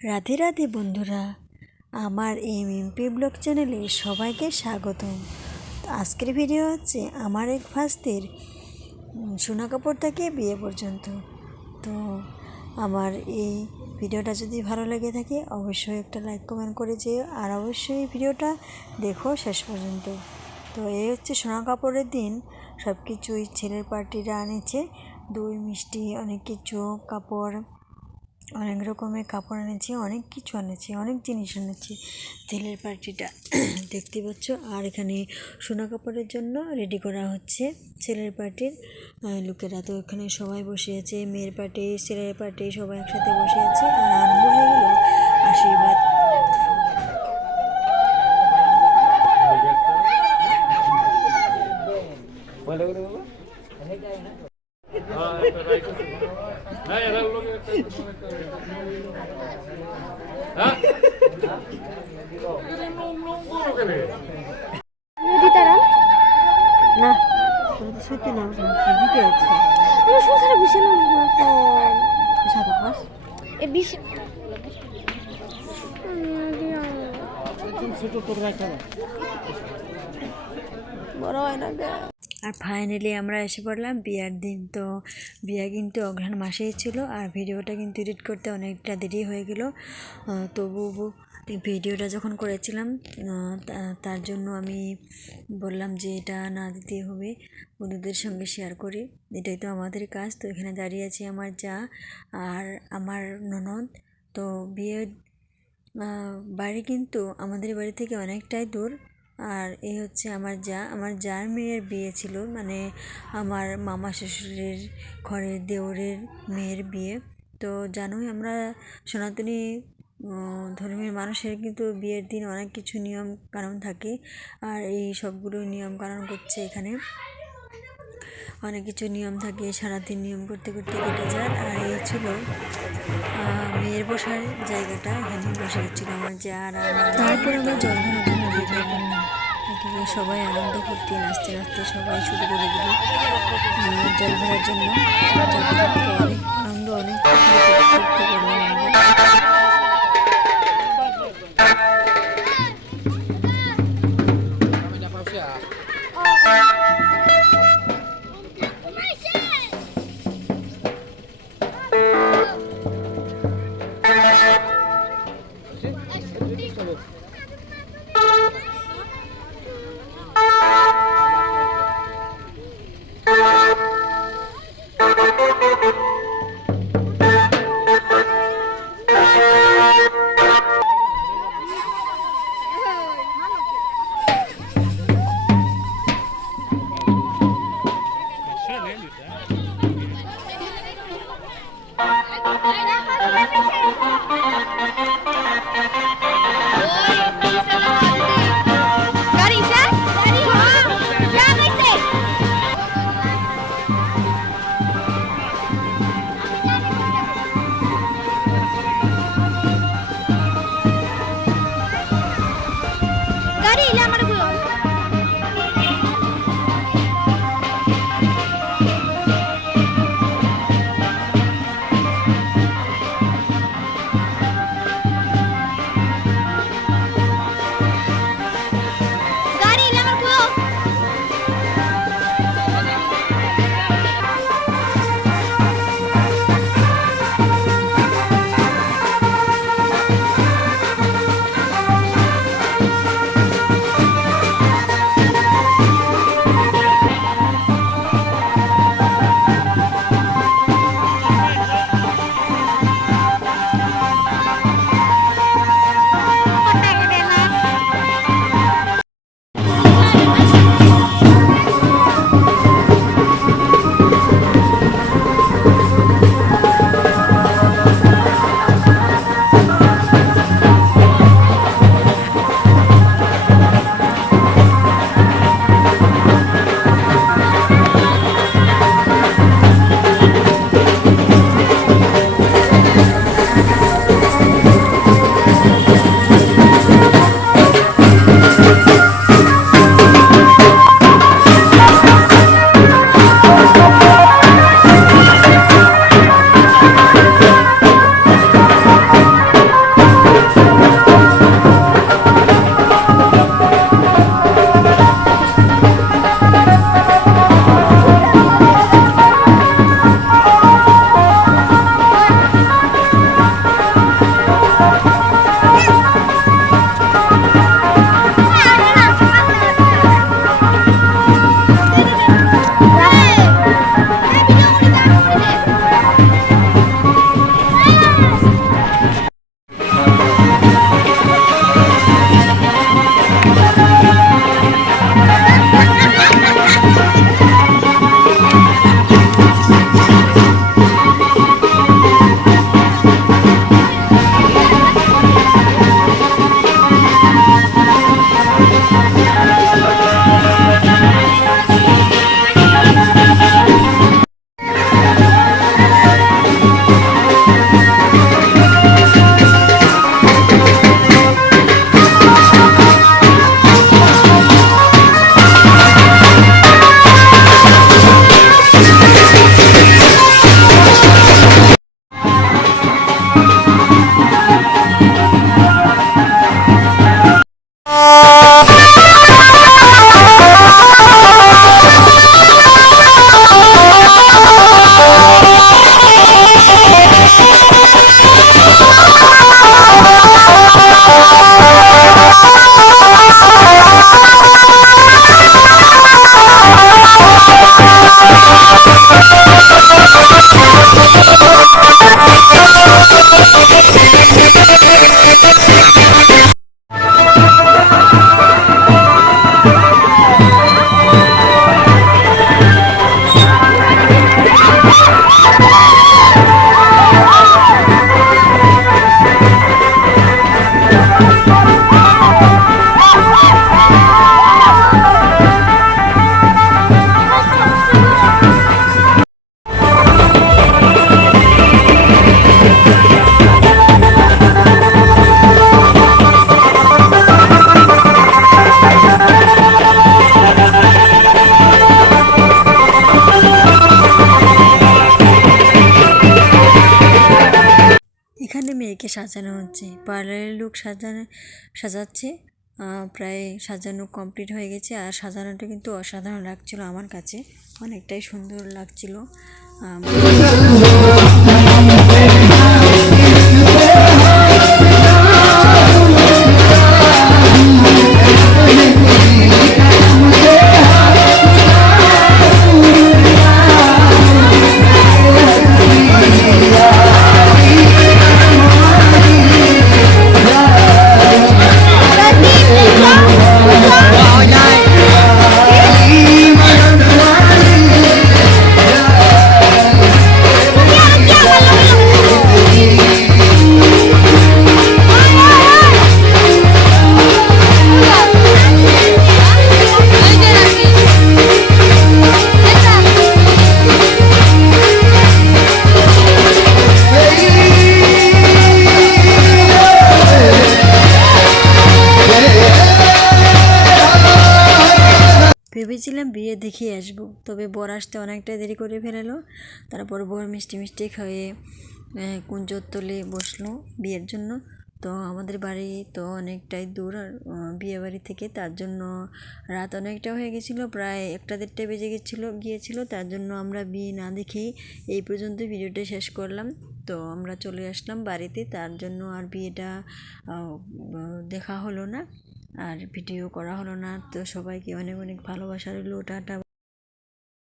রাধে রাধে বন্ধুরা, আমার এই মিম্পি ব্লগ চ্যানেলে সবাইকে স্বাগতম। আজকের ভিডিও হচ্ছে আমার এক ভাস্তির সোনা কাপড় থেকে বিয়ে পর্যন্ত। তো আমার এই ভিডিওটা যদি ভালো লেগে থাকে অবশ্যই একটা লাইক কমেন্ট করে যেও, আর অবশ্যই ভিডিওটা দেখো শেষ পর্যন্ত। তো এই হচ্ছে সোনা কাপড়ের দিন, সব কিছুই ছেলের পার্টিরা আনেছে, দই মিষ্টি অনেক কিছু, কাপড়, অনেক রকমের কাপড় এনেছি, অনেক কিছু এনেছি, অনেক জিনিস এনেছি ছেলের পার্টিটা দেখতে পাচ্ছ। আর এখানে সোনা কাপড়ের জন্য রেডি করা হচ্ছে ছেলের পার্টির লোকেরা। তো এখানে সবাই বসে আছে, মেয়ের পার্টি ছেলের পার্টি সবাই একসাথে বসে আছে। আর আরম্ভ হয়ে গেল আশীর্বাদ। না সত্যি না দিতে হচ্ছে সংসারে বিশাল সাদা পাস এ বিশ বড় হয় না। আর ফাইনালি আমরা এসে পড়লাম বিয়ার দিন। তো বিয়া কিন্তু অঘ্রাণ মাসেই ছিল, আর ভিডিওটা কিন্তু এডিট করতে অনেকটা দেরি হয়ে গেল। তবু ভিডিওটা যখন করেছিলাম তার জন্য আমি বললাম যে এটা না দিতে হবে, বন্ধুদের সঙ্গে শেয়ার করি, এটাই তো আমাদের কাজ। তো এখানে দাঁড়িয়ে আছে আমার যা আর আমার ননদ। তো বিয়ে বাড়ি কিন্তু আমাদের বাড়ি থেকে অনেকটাই দূর। আর এই হচ্ছে আমার যার মেয়ের বিয়ে ছিল, মানে আমার মামা শ্বশুরের ঘরের দেওরের মেয়ের বিয়ে। তো জানোই আমরা সনাতনী ধর্মের মানুষের কিন্তু বিয়ের দিন অনেক কিছু নিয়ম কানুন থাকে, আর এই সবগুলো নিয়ম কানুন করছে এখানে। অনেক কিছু নিয়ম থাকে, সারাদিন নিয়ম করতে করতে কেটে যায়। আর এই ছিল মেয়ের বসার জায়গাটা, এখানে বসে গেছিলো আমার যার। তারপর আমরা জলধানের জন্য রেডি হলাম, এদিকে সবাই আনন্দ করতে নাচতে নাচতে সবাই শুরু করে দিল জল ভরার জন্য। অনেক আনন্দ, অনেক করতে পারলাম আমরা। এখানে মেয়েকে সাজানো হচ্ছে, পার্লারের লুক সাজাচ্ছে। প্রায় সাজানো কমপ্লিট হয়ে গেছে, আর সাজানোটা কিন্তু অসাধারণ লাগছিল আমার কাছে, অনেকটাই সুন্দর লাগছিল। ভেবেছিলাম বিয়ে দেখিয়ে আসবো, তবে বর আসতে অনেকটা দেরি করে ফেরালো। তারপর বর মিষ্টি মিষ্টি খাইয়ে কুঞ্জোত্তলে বসলো বিয়ের জন্য। তো আমাদের বাড়ি তো অনেকটাই দূর আর বিয়ে বাড়ি থেকে, তার জন্য রাত অনেকটা হয়ে গেছিলো, প্রায় 1-1:30 বেজে গিয়েছিলো। তার জন্য আমরা বিয়ে না দেখেই এই পর্যন্ত ভিডিওটা শেষ করলাম। তো আমরা চলে আসলাম বাড়িতে, তার জন্য আর বিয়েটা দেখা হলো না আর ভিডিও করা হলো না। তো সবাইকে অনেক অনেক ভালোবাসা রইলো, টাটা।